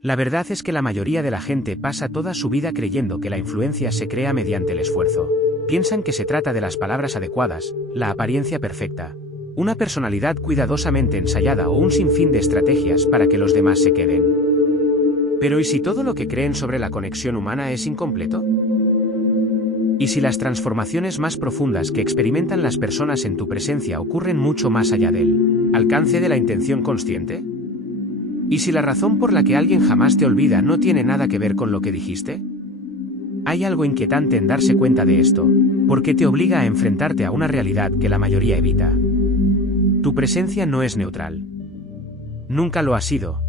La verdad es que la mayoría de la gente pasa toda su vida creyendo que la influencia se crea mediante el esfuerzo. Piensan que se trata de las palabras adecuadas, la apariencia perfecta, una personalidad cuidadosamente ensayada o un sinfín de estrategias para que los demás se queden. Pero ¿y si todo lo que creen sobre la conexión humana es incompleto? ¿Y si las transformaciones más profundas que experimentan las personas en tu presencia ocurren mucho más allá del alcance de la intención consciente? ¿Y si la razón por la que alguien jamás te olvida no tiene nada que ver con lo que dijiste? Hay algo inquietante en darse cuenta de esto, porque te obliga a enfrentarte a una realidad que la mayoría evita. Tu presencia no es neutral. Nunca lo ha sido.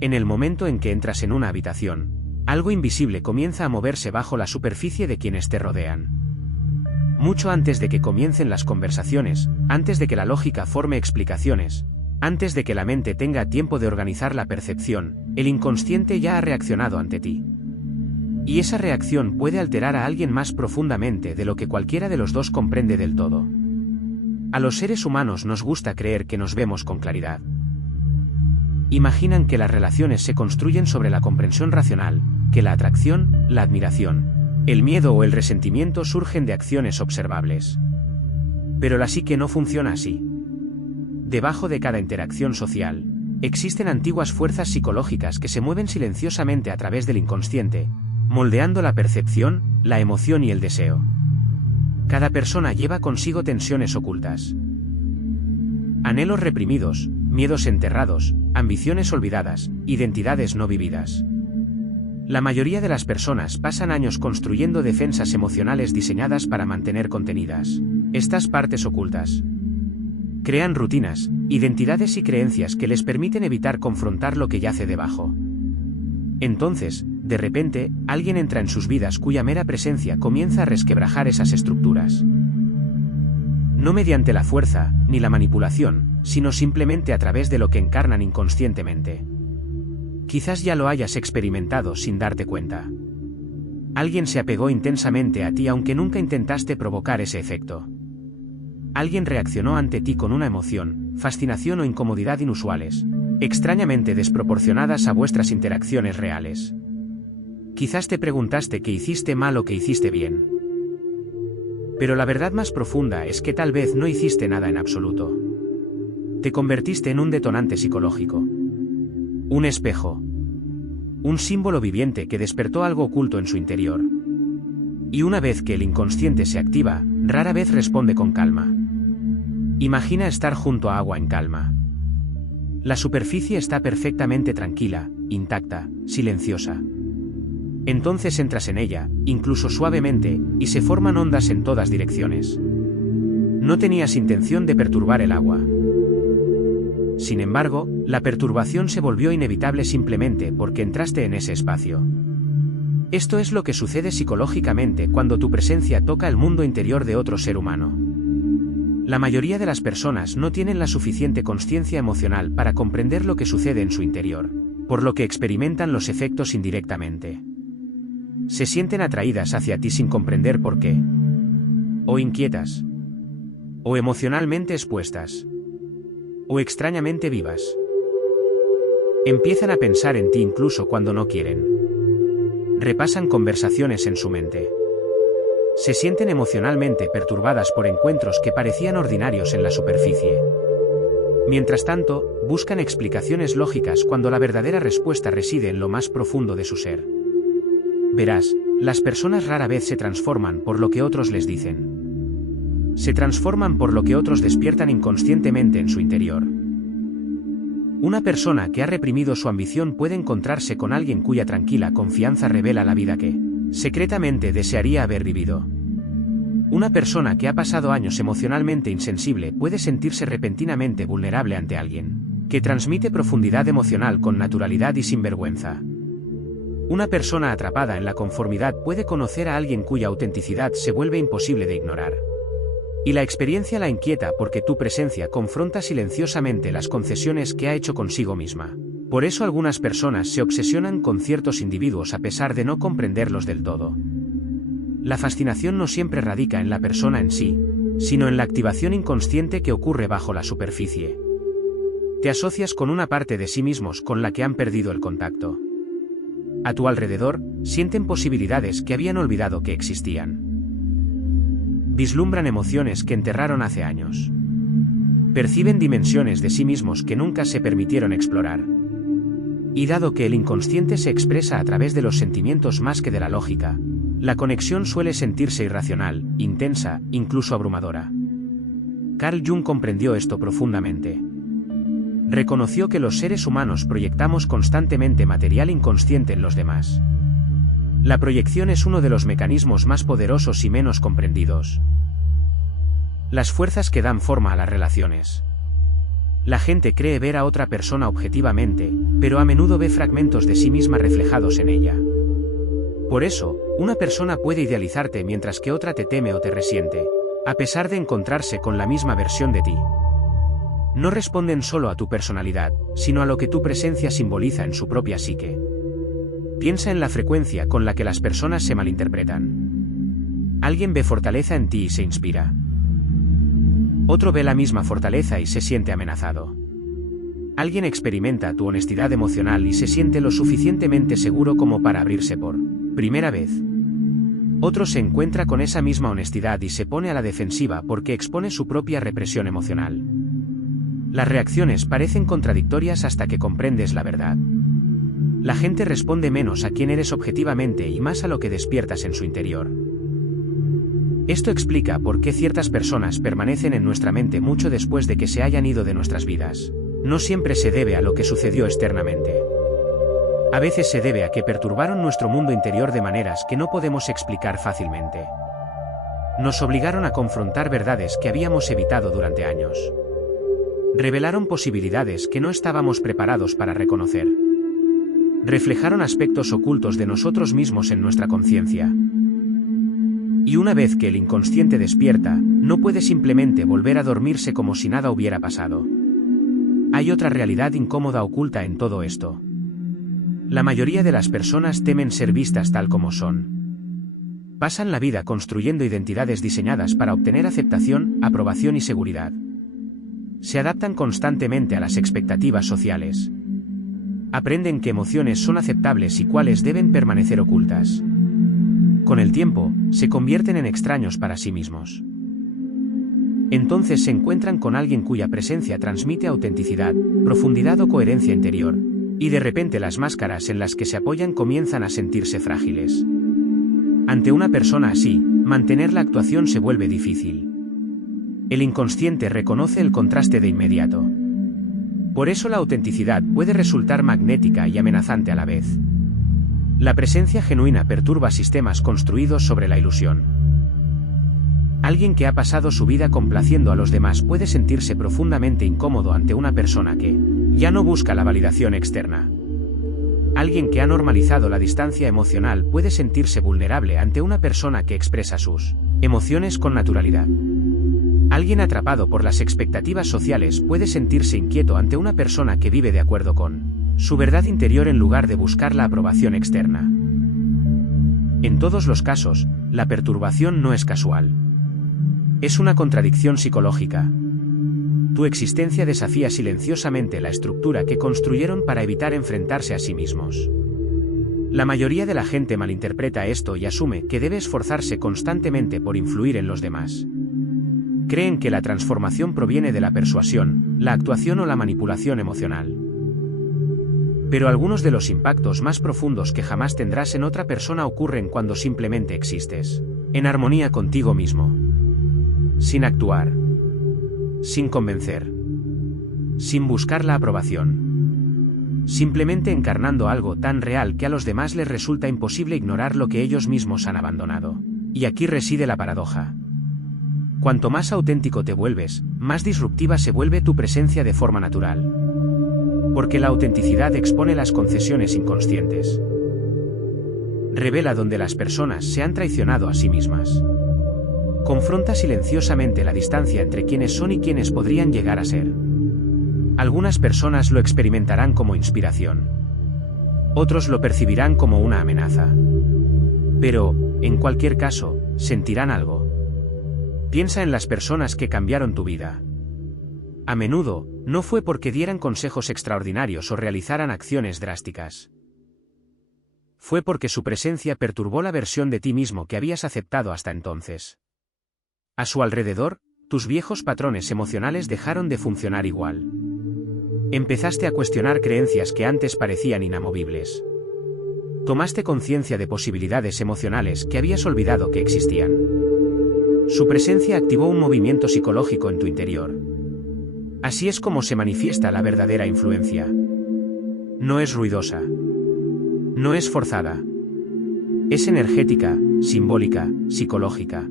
En el momento en que entras en una habitación, algo invisible comienza a moverse bajo la superficie de quienes te rodean. Mucho antes de que comiencen las conversaciones, antes de que la lógica forme explicaciones, antes de que la mente tenga tiempo de organizar la percepción, el inconsciente ya ha reaccionado ante ti. Y esa reacción puede alterar a alguien más profundamente de lo que cualquiera de los dos comprende del todo. A los seres humanos nos gusta creer que nos vemos con claridad. Imaginan que las relaciones se construyen sobre la comprensión racional, que la atracción, la admiración, el miedo o el resentimiento surgen de acciones observables. Pero la psique no funciona así. Debajo de cada interacción social, existen antiguas fuerzas psicológicas que se mueven silenciosamente a través del inconsciente, moldeando la percepción, la emoción y el deseo. Cada persona lleva consigo tensiones ocultas, anhelos reprimidos, miedos enterrados, ambiciones olvidadas, identidades no vividas. La mayoría de las personas pasan años construyendo defensas emocionales diseñadas para mantener contenidas estas partes ocultas. Crean rutinas, identidades y creencias que les permiten evitar confrontar lo que yace debajo. Entonces, de repente, alguien entra en sus vidas cuya mera presencia comienza a resquebrajar esas estructuras. No mediante la fuerza, ni la manipulación, sino simplemente a través de lo que encarnan inconscientemente. Quizás ya lo hayas experimentado sin darte cuenta. Alguien se apegó intensamente a ti aunque nunca intentaste provocar ese efecto. Alguien reaccionó ante ti con una emoción, fascinación o incomodidad inusuales, extrañamente desproporcionadas a vuestras interacciones reales. Quizás te preguntaste qué hiciste mal o qué hiciste bien. Pero la verdad más profunda es que tal vez no hiciste nada en absoluto. Te convertiste en un detonante psicológico. Un espejo. Un símbolo viviente que despertó algo oculto en su interior. Y una vez que el inconsciente se activa, rara vez responde con calma. Imagina estar junto a agua en calma. La superficie está perfectamente tranquila, intacta, silenciosa. Entonces entras en ella, incluso suavemente, y se forman ondas en todas direcciones. No tenías intención de perturbar el agua. Sin embargo, la perturbación se volvió inevitable simplemente porque entraste en ese espacio. Esto es lo que sucede psicológicamente cuando tu presencia toca el mundo interior de otro ser humano. La mayoría de las personas no tienen la suficiente consciencia emocional para comprender lo que sucede en su interior, por lo que experimentan los efectos indirectamente. Se sienten atraídas hacia ti sin comprender por qué. O inquietas. O emocionalmente expuestas. O extrañamente vivas. Empiezan a pensar en ti incluso cuando no quieren. Repasan conversaciones en su mente. Se sienten emocionalmente perturbadas por encuentros que parecían ordinarios en la superficie. Mientras tanto, buscan explicaciones lógicas cuando la verdadera respuesta reside en lo más profundo de su ser. Verás, las personas rara vez se transforman por lo que otros les dicen. Se transforman por lo que otros despiertan inconscientemente en su interior. Una persona que ha reprimido su ambición puede encontrarse con alguien cuya tranquila confianza revela la vida que, secretamente, desearía haber vivido. Una persona que ha pasado años emocionalmente insensible puede sentirse repentinamente vulnerable ante alguien que transmite profundidad emocional con naturalidad y sin vergüenza. Una persona atrapada en la conformidad puede conocer a alguien cuya autenticidad se vuelve imposible de ignorar. Y la experiencia la inquieta porque tu presencia confronta silenciosamente las concesiones que ha hecho consigo misma. Por eso algunas personas se obsesionan con ciertos individuos a pesar de no comprenderlos del todo. La fascinación no siempre radica en la persona en sí, sino en la activación inconsciente que ocurre bajo la superficie. Te asocias con una parte de sí mismos con la que han perdido el contacto. A tu alrededor, sienten posibilidades que habían olvidado que existían. Vislumbran emociones que enterraron hace años. Perciben dimensiones de sí mismos que nunca se permitieron explorar. Y dado que el inconsciente se expresa a través de los sentimientos más que de la lógica, la conexión suele sentirse irracional, intensa, incluso abrumadora. Carl Jung comprendió esto profundamente. Reconoció que los seres humanos proyectamos constantemente material inconsciente en los demás. La proyección es uno de los mecanismos más poderosos y menos comprendidos. Las fuerzas que dan forma a las relaciones. La gente cree ver a otra persona objetivamente, pero a menudo ve fragmentos de sí misma reflejados en ella. Por eso, una persona puede idealizarte mientras que otra te teme o te resiente, a pesar de encontrarse con la misma versión de ti. No responden solo a tu personalidad, sino a lo que tu presencia simboliza en su propia psique. Piensa en la frecuencia con la que las personas se malinterpretan. Alguien ve fortaleza en ti y se inspira. Otro ve la misma fortaleza y se siente amenazado. Alguien experimenta tu honestidad emocional y se siente lo suficientemente seguro como para abrirse por primera vez. Otro se encuentra con esa misma honestidad y se pone a la defensiva porque expone su propia represión emocional. Las reacciones parecen contradictorias hasta que comprendes la verdad. La gente responde menos a quién eres objetivamente y más a lo que despiertas en su interior. Esto explica por qué ciertas personas permanecen en nuestra mente mucho después de que se hayan ido de nuestras vidas. No siempre se debe a lo que sucedió externamente. A veces se debe a que perturbaron nuestro mundo interior de maneras que no podemos explicar fácilmente. Nos obligaron a confrontar verdades que habíamos evitado durante años. Revelaron posibilidades que no estábamos preparados para reconocer. Reflejaron aspectos ocultos de nosotros mismos en nuestra conciencia. Y una vez que el inconsciente despierta, no puede simplemente volver a dormirse como si nada hubiera pasado. Hay otra realidad incómoda oculta en todo esto. La mayoría de las personas temen ser vistas tal como son. Pasan la vida construyendo identidades diseñadas para obtener aceptación, aprobación y seguridad. Se adaptan constantemente a las expectativas sociales. Aprenden qué emociones son aceptables y cuáles deben permanecer ocultas. Con el tiempo, se convierten en extraños para sí mismos. Entonces se encuentran con alguien cuya presencia transmite autenticidad, profundidad o coherencia interior, y de repente las máscaras en las que se apoyan comienzan a sentirse frágiles. Ante una persona así, mantener la actuación se vuelve difícil. El inconsciente reconoce el contraste de inmediato. Por eso la autenticidad puede resultar magnética y amenazante a la vez. La presencia genuina perturba sistemas construidos sobre la ilusión. Alguien que ha pasado su vida complaciendo a los demás puede sentirse profundamente incómodo ante una persona que ya no busca la validación externa. Alguien que ha normalizado la distancia emocional puede sentirse vulnerable ante una persona que expresa sus emociones con naturalidad. Alguien atrapado por las expectativas sociales puede sentirse inquieto ante una persona que vive de acuerdo con su verdad interior en lugar de buscar la aprobación externa. En todos los casos, la perturbación no es casual. Es una contradicción psicológica. Tu existencia desafía silenciosamente la estructura que construyeron para evitar enfrentarse a sí mismos. La mayoría de la gente malinterpreta esto y asume que debe esforzarse constantemente por influir en los demás. Creen que la transformación proviene de la persuasión, la actuación o la manipulación emocional. Pero algunos de los impactos más profundos que jamás tendrás en otra persona ocurren cuando simplemente existes, en armonía contigo mismo. Sin actuar. Sin convencer. Sin buscar la aprobación. Simplemente encarnando algo tan real que a los demás les resulta imposible ignorar lo que ellos mismos han abandonado. Y aquí reside la paradoja. Cuanto más auténtico te vuelves, más disruptiva se vuelve tu presencia de forma natural. Porque la autenticidad expone las concesiones inconscientes. Revela donde las personas se han traicionado a sí mismas. Confronta silenciosamente la distancia entre quienes son y quienes podrían llegar a ser. Algunas personas lo experimentarán como inspiración. Otros lo percibirán como una amenaza. Pero, en cualquier caso, sentirán algo. Piensa en las personas que cambiaron tu vida. A menudo, no fue porque dieran consejos extraordinarios o realizaran acciones drásticas. Fue porque su presencia perturbó la versión de ti mismo que habías aceptado hasta entonces. A su alrededor, tus viejos patrones emocionales dejaron de funcionar igual. Empezaste a cuestionar creencias que antes parecían inamovibles. Tomaste conciencia de posibilidades emocionales que habías olvidado que existían. Su presencia activó un movimiento psicológico en tu interior. Así es como se manifiesta la verdadera influencia. No es ruidosa. No es forzada. Es energética, simbólica, psicológica.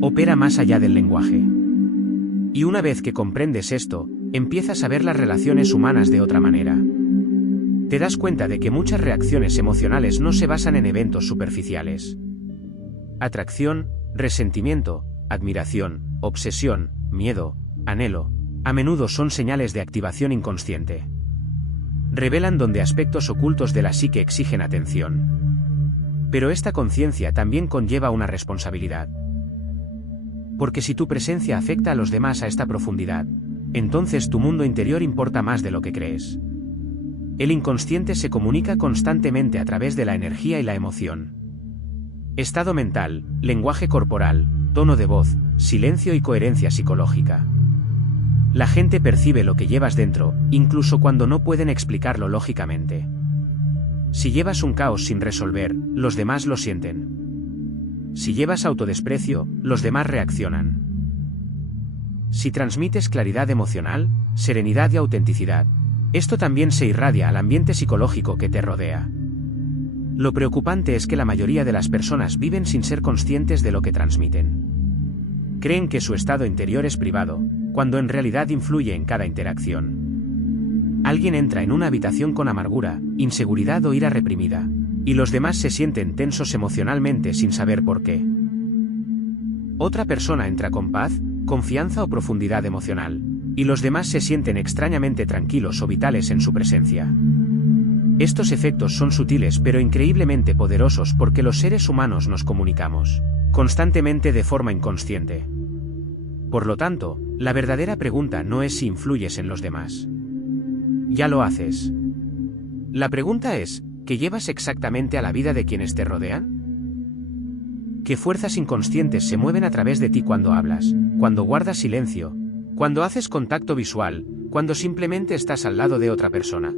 Opera más allá del lenguaje. Y una vez que comprendes esto, empiezas a ver las relaciones humanas de otra manera. Te das cuenta de que muchas reacciones emocionales no se basan en eventos superficiales. Atracción, resentimiento, admiración, obsesión, miedo, anhelo, a menudo son señales de activación inconsciente. Revelan donde aspectos ocultos de la psique exigen atención. Pero esta conciencia también conlleva una responsabilidad. Porque si tu presencia afecta a los demás a esta profundidad, entonces tu mundo interior importa más de lo que crees. El inconsciente se comunica constantemente a través de la energía y la emoción. Estado mental, lenguaje corporal, tono de voz, silencio y coherencia psicológica. La gente percibe lo que llevas dentro, incluso cuando no pueden explicarlo lógicamente. Si llevas un caos sin resolver, los demás lo sienten. Si llevas autodesprecio, los demás reaccionan. Si transmites claridad emocional, serenidad y autenticidad, esto también se irradia al ambiente psicológico que te rodea. Lo preocupante es que la mayoría de las personas viven sin ser conscientes de lo que transmiten. Creen que su estado interior es privado, cuando en realidad influye en cada interacción. Alguien entra en una habitación con amargura, inseguridad o ira reprimida, y los demás se sienten tensos emocionalmente sin saber por qué. Otra persona entra con paz, confianza o profundidad emocional, y los demás se sienten extrañamente tranquilos o vitales en su presencia. Estos efectos son sutiles pero increíblemente poderosos porque los seres humanos nos comunicamos constantemente de forma inconsciente. Por lo tanto, la verdadera pregunta no es si influyes en los demás. Ya lo haces. La pregunta es, ¿qué llevas exactamente a la vida de quienes te rodean? ¿Qué fuerzas inconscientes se mueven a través de ti cuando hablas, cuando guardas silencio, cuando haces contacto visual, cuando simplemente estás al lado de otra persona?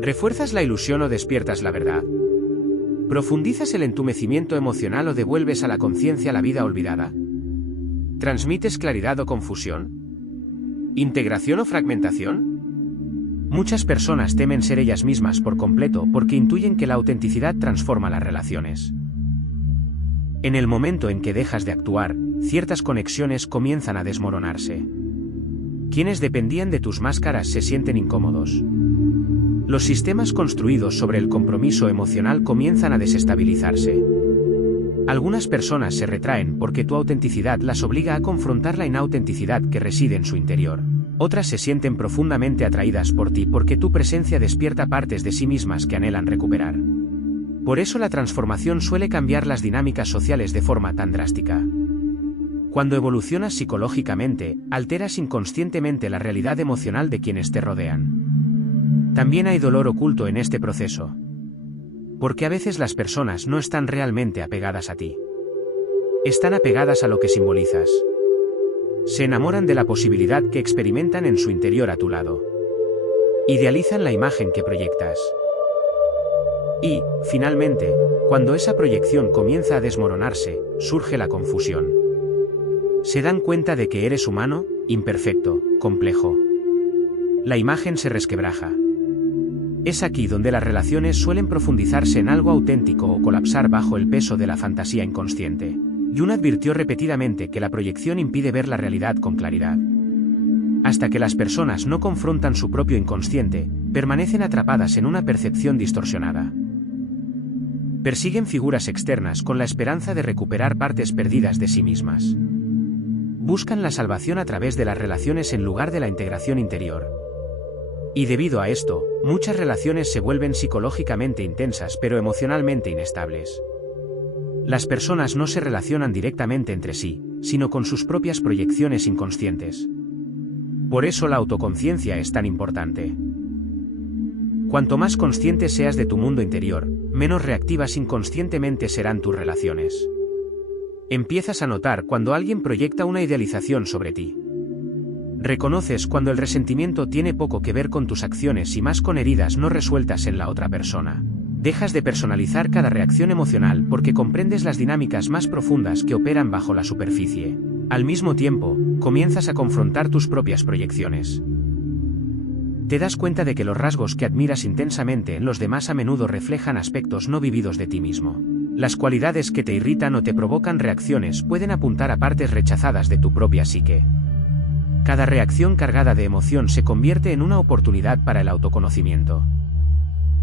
¿Refuerzas la ilusión o despiertas la verdad? ¿Profundizas el entumecimiento emocional o devuelves a la conciencia la vida olvidada? ¿Transmites claridad o confusión? ¿Integración o fragmentación? Muchas personas temen ser ellas mismas por completo porque intuyen que la autenticidad transforma las relaciones. En el momento en que dejas de actuar, ciertas conexiones comienzan a desmoronarse. Quienes dependían de tus máscaras se sienten incómodos. Los sistemas construidos sobre el compromiso emocional comienzan a desestabilizarse. Algunas personas se retraen porque tu autenticidad las obliga a confrontar la inautenticidad que reside en su interior. Otras se sienten profundamente atraídas por ti porque tu presencia despierta partes de sí mismas que anhelan recuperar. Por eso la transformación suele cambiar las dinámicas sociales de forma tan drástica. Cuando evolucionas psicológicamente, alteras inconscientemente la realidad emocional de quienes te rodean. También hay dolor oculto en este proceso. Porque a veces las personas no están realmente apegadas a ti. Están apegadas a lo que simbolizas. Se enamoran de la posibilidad que experimentan en su interior a tu lado. Idealizan la imagen que proyectas. Y, finalmente, cuando esa proyección comienza a desmoronarse, surge la confusión. Se dan cuenta de que eres humano, imperfecto, complejo. La imagen se resquebraja. Es aquí donde las relaciones suelen profundizarse en algo auténtico o colapsar bajo el peso de la fantasía inconsciente. Jung advirtió repetidamente que la proyección impide ver la realidad con claridad. Hasta que las personas no confrontan su propio inconsciente, permanecen atrapadas en una percepción distorsionada. Persiguen figuras externas con la esperanza de recuperar partes perdidas de sí mismas. Buscan la salvación a través de las relaciones en lugar de la integración interior. Y debido a esto, muchas relaciones se vuelven psicológicamente intensas pero emocionalmente inestables. Las personas no se relacionan directamente entre sí, sino con sus propias proyecciones inconscientes. Por eso la autoconciencia es tan importante. Cuanto más consciente seas de tu mundo interior, menos reactivas inconscientemente serán tus relaciones. Empiezas a notar cuando alguien proyecta una idealización sobre ti. Reconoces cuando el resentimiento tiene poco que ver con tus acciones y más con heridas no resueltas en la otra persona. Dejas de personalizar cada reacción emocional porque comprendes las dinámicas más profundas que operan bajo la superficie. Al mismo tiempo, comienzas a confrontar tus propias proyecciones. Te das cuenta de que los rasgos que admiras intensamente en los demás a menudo reflejan aspectos no vividos de ti mismo. Las cualidades que te irritan o te provocan reacciones pueden apuntar a partes rechazadas de tu propia psique. Cada reacción cargada de emoción se convierte en una oportunidad para el autoconocimiento.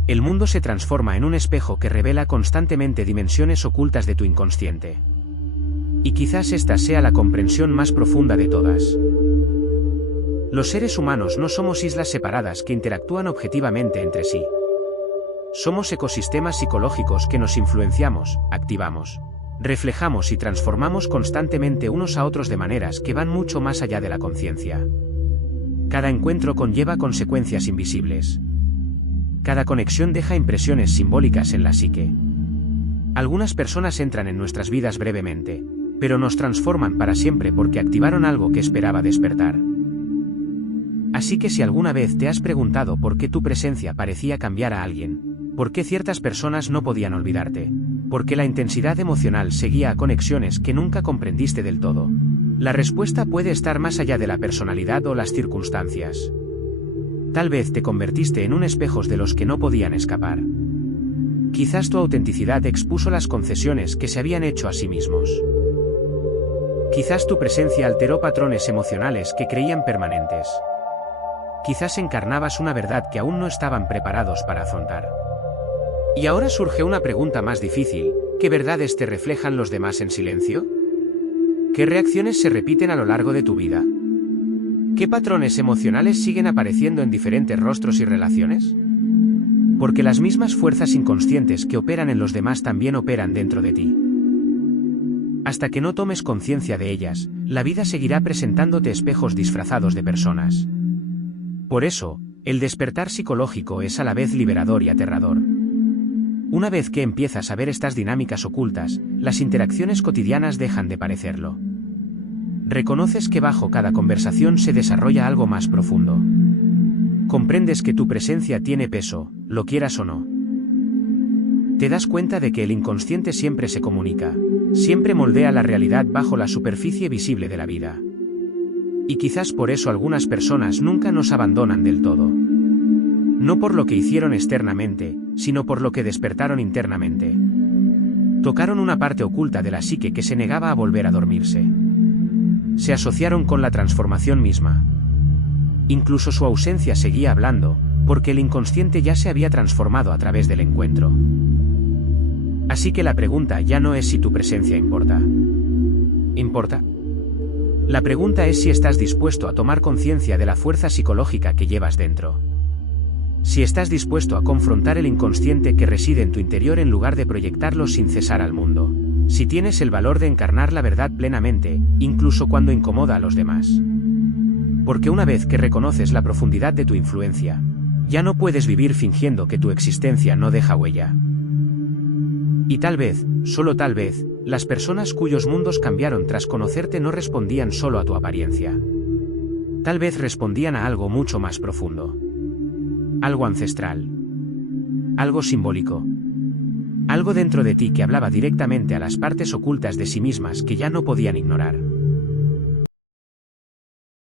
El mundo se transforma en un espejo que revela constantemente dimensiones ocultas de tu inconsciente. Y quizás esta sea la comprensión más profunda de todas. Los seres humanos no somos islas separadas que interactúan objetivamente entre sí. Somos ecosistemas psicológicos que nos influenciamos, activamos, reflejamos y transformamos constantemente unos a otros de maneras que van mucho más allá de la conciencia. Cada encuentro conlleva consecuencias invisibles. Cada conexión deja impresiones simbólicas en la psique. Algunas personas entran en nuestras vidas brevemente, pero nos transforman para siempre porque activaron algo que esperaba despertar. Así que si alguna vez te has preguntado por qué tu presencia parecía cambiar a alguien, por qué ciertas personas no podían olvidarte, por qué la intensidad emocional seguía a conexiones que nunca comprendiste del todo, la respuesta puede estar más allá de la personalidad o las circunstancias. Tal vez te convertiste en un espejo de los que no podían escapar. Quizás tu autenticidad expuso las concesiones que se habían hecho a sí mismos. Quizás tu presencia alteró patrones emocionales que creían permanentes. Quizás encarnabas una verdad que aún no estaban preparados para afrontar. Y ahora surge una pregunta más difícil: ¿qué verdades te reflejan los demás en silencio? ¿Qué reacciones se repiten a lo largo de tu vida? ¿Qué patrones emocionales siguen apareciendo en diferentes rostros y relaciones? Porque las mismas fuerzas inconscientes que operan en los demás también operan dentro de ti. Hasta que no tomes conciencia de ellas, la vida seguirá presentándote espejos disfrazados de personas. Por eso, el despertar psicológico es a la vez liberador y aterrador. Una vez que empiezas a ver estas dinámicas ocultas, las interacciones cotidianas dejan de parecerlo. Reconoces que bajo cada conversación se desarrolla algo más profundo. Comprendes que tu presencia tiene peso, lo quieras o no. Te das cuenta de que el inconsciente siempre se comunica, siempre moldea la realidad bajo la superficie visible de la vida. Y quizás por eso algunas personas nunca nos abandonan del todo. No por lo que hicieron externamente, sino por lo que despertaron internamente. Tocaron una parte oculta de la psique que se negaba a volver a dormirse. Se asociaron con la transformación misma. Incluso su ausencia seguía hablando, porque el inconsciente ya se había transformado a través del encuentro. Así que la pregunta ya no es si tu presencia importa. ¿Importa? La pregunta es si estás dispuesto a tomar conciencia de la fuerza psicológica que llevas dentro. Si estás dispuesto a confrontar el inconsciente que reside en tu interior en lugar de proyectarlo sin cesar al mundo. Si tienes el valor de encarnar la verdad plenamente, incluso cuando incomoda a los demás. Porque una vez que reconoces la profundidad de tu influencia, ya no puedes vivir fingiendo que tu existencia no deja huella. Y tal vez, solo tal vez, las personas cuyos mundos cambiaron tras conocerte no respondían solo a tu apariencia. Tal vez respondían a algo mucho más profundo. Algo ancestral. Algo simbólico. Algo dentro de ti que hablaba directamente a las partes ocultas de sí mismas que ya no podían ignorar.